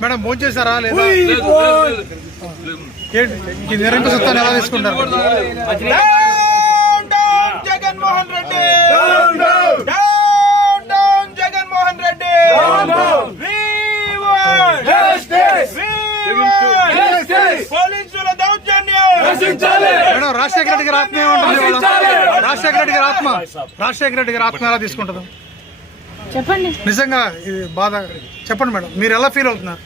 Madam భోజనం చేశారా లేదా? నిరంకుశ సత్తాన్ని ఎలా తీసుకుంటారు? Jaganmohan Reddy. Down down Jaganmohan Reddy. We want. We want. పోలీసుల దౌర్జన్యం. మేడం రాజశేఖర రెడ్డి గారి ఆత్మ ఏమంటుంది? రాజశేఖర రెడ్డి గారి ఆత్మ. రాజశేఖర రెడ్డి గారి ఆత్మ ఎలా తీసుకుంటుంది? చెప్పండి. నిజంగా ఇది బాధ. చెప్పండి మేడం మీరు ఎలా ఫీల్ అవుతున్నారు?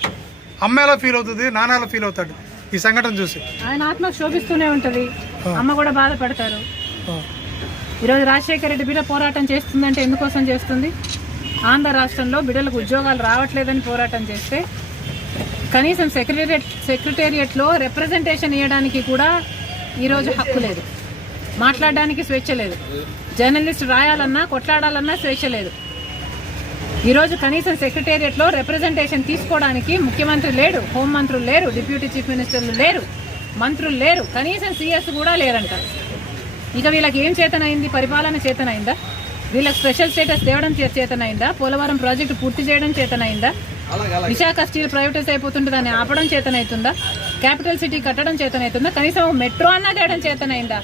అమ్మ ఎలా ఫీల్ అవుతుంది? నాన్న ఎలా ఫీల్ అవుతాడు? ఈ సంఘటన చూసి. ఆయన ఆత్మ శోభిస్తూనే ఉంటది. అమ్మ కూడా బాధపడతారు. ఈరోజు రాజశేఖర రెడ్డి బిడ్డ పోరాటం చేస్తుందంటే ఎందుకోసం చేస్తుంది? ఆంధ్ర రాష్ట్రంలో బిడ్డలకు ఉద్యోగాలు రావట్లేదని పోరాటం చేస్తే కనీసం సెక్రటరియట్ సెక్రటేరియట్లో రిప్రజెంటేషన్ ఇవ్వడానికి కూడా ఈరోజు హక్కు లేదు. మాట్లాడడానికి స్వేచ్ఛ లేదు. జర్నలిస్ట్ రాయాలన్నా కొట్లాడాలన్నా స్వేచ్ఛ లేదు. ఈరోజు కనీసం సెక్రటేరియట్లో రిప్రజెంటేషన్ తీసుకోవడానికి ముఖ్యమంత్రి లేడు హోంమంత్రులు లేరు డిప్యూటీ చీఫ్ మినిస్టర్లు లేరు మంత్రులు లేరు కనీసం సీఎస్ కూడా లేరంట. ఇక వీళ్ళకి ఏం చేతనైంది? పరిపాలన చేతనైందా? వీళ్ళకి స్పెషల్ స్టేటస్ తేవడం చేతనైందా? పోలవరం ప్రాజెక్టు పూర్తి చేయడం చేతనైందా? విశాఖ స్టీల్ ప్రైవేటైజ్ అయిపోతుంటే దాన్ని ఆపడం చేతనైతుందా? క్యాపిటల్ సిటీ కట్టడం చేతనైతుందా? కనీసం మెట్రో అన్నా చేయడం చేతనైందా?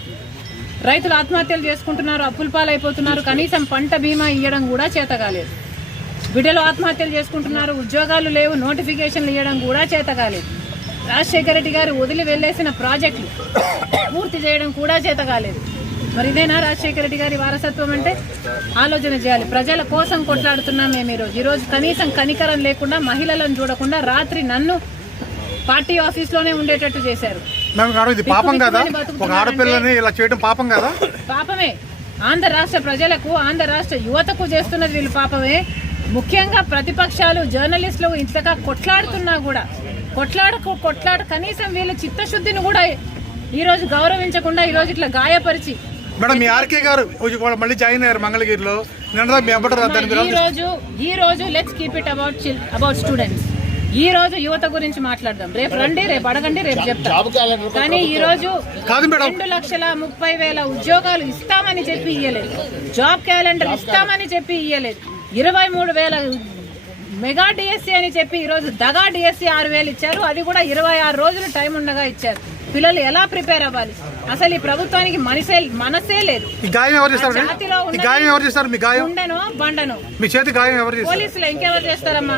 రైతులు ఆత్మహత్యలు చేసుకుంటున్నారు అప్పుల పాలైపోతున్నారు కనీసం పంట బీమా ఇవ్వడం కూడా చేత కాలేదు బిడ్డలు ఆత్మహత్యలు చేసుకుంటున్నారు ఉద్యోగాలు లేవు నోటిఫికేషన్లు ఇవ్వడం కూడా చేత కాలేదు రాజశేఖర రెడ్డి గారు వదిలి వెళ్ళేసిన ప్రాజెక్టులు పూర్తి చేయడం కూడా చేత కాలేదు మరి ఇదేనా రాజశేఖర రెడ్డి గారి వారసత్వం అంటే? ఆలోచన చేయాలి. ప్రజల కోసం కొట్లాడుతున్నాం మేము ఈరోజు. ఈరోజు కనీసం కనికరం లేకుండా మహిళలను చూడకుండా రాత్రి నన్ను పార్టీ ఆఫీస్లోనే ఉండేటట్టు చేశారు. పాపం కదా? ఒక ఆడపిల్లని ఇలా చేయడం పాపం కదా? పాపమే. ఆంధ్ర రాష్ట్ర ప్రజలకు ఆంధ్ర రాష్ట్ర యువతకు చేస్తున్నది వీళ్ళు పాపమే. ముఖ్యంగా ప్రతిపక్షాలు జర్నలిస్టులు ఇంతగా కొట్లాడుతున్నా కూడా కొట్లాడకు కొట్లాడ కనీసం వీళ్ళ చిత్తశుద్ధిని కూడా ఈ రోజు గౌరవించకుండా ఈ రోజు ఇట్లా గాయపరిచి మేడం ఆర్కే గారు మళ్ళీ జాయిన్ అయ్యారు మంగళగిరిలో. ఈ రోజు ఈ రోజు let's keep it about about students ఈ రోజు యువత గురించి మాట్లాడదాం. రేపు రండి రేపు అడగండి రేపు చెప్తాం. కానీ ఈ రోజు రెండు లక్షల ముప్పై వేల ఉద్యోగాలు ఇస్తామని చెప్పి ఇయ్యలేదు. జాబ్ క్యాలెండర్ ఇస్తామని చెప్పి ఇయ్యలేదు. ఇరవై మూడు వేల మెగా డిఎస్సి అని చెప్పి ఈరోజు దగా డిఎస్సి ఆరు వేలు ఇచ్చారు. అది కూడా ఇరవై ఆరు రోజులు టైం ఉండగా ఇచ్చారు. పిల్లలు ఎలా ప్రిపేర్ అవ్వాలి? అసలు ఈ ప్రభుత్వానికి మనసే మనసే లేదు. ఉండను బండను? పోలీసులు ఇంకెవరు చేస్తారమ్మా.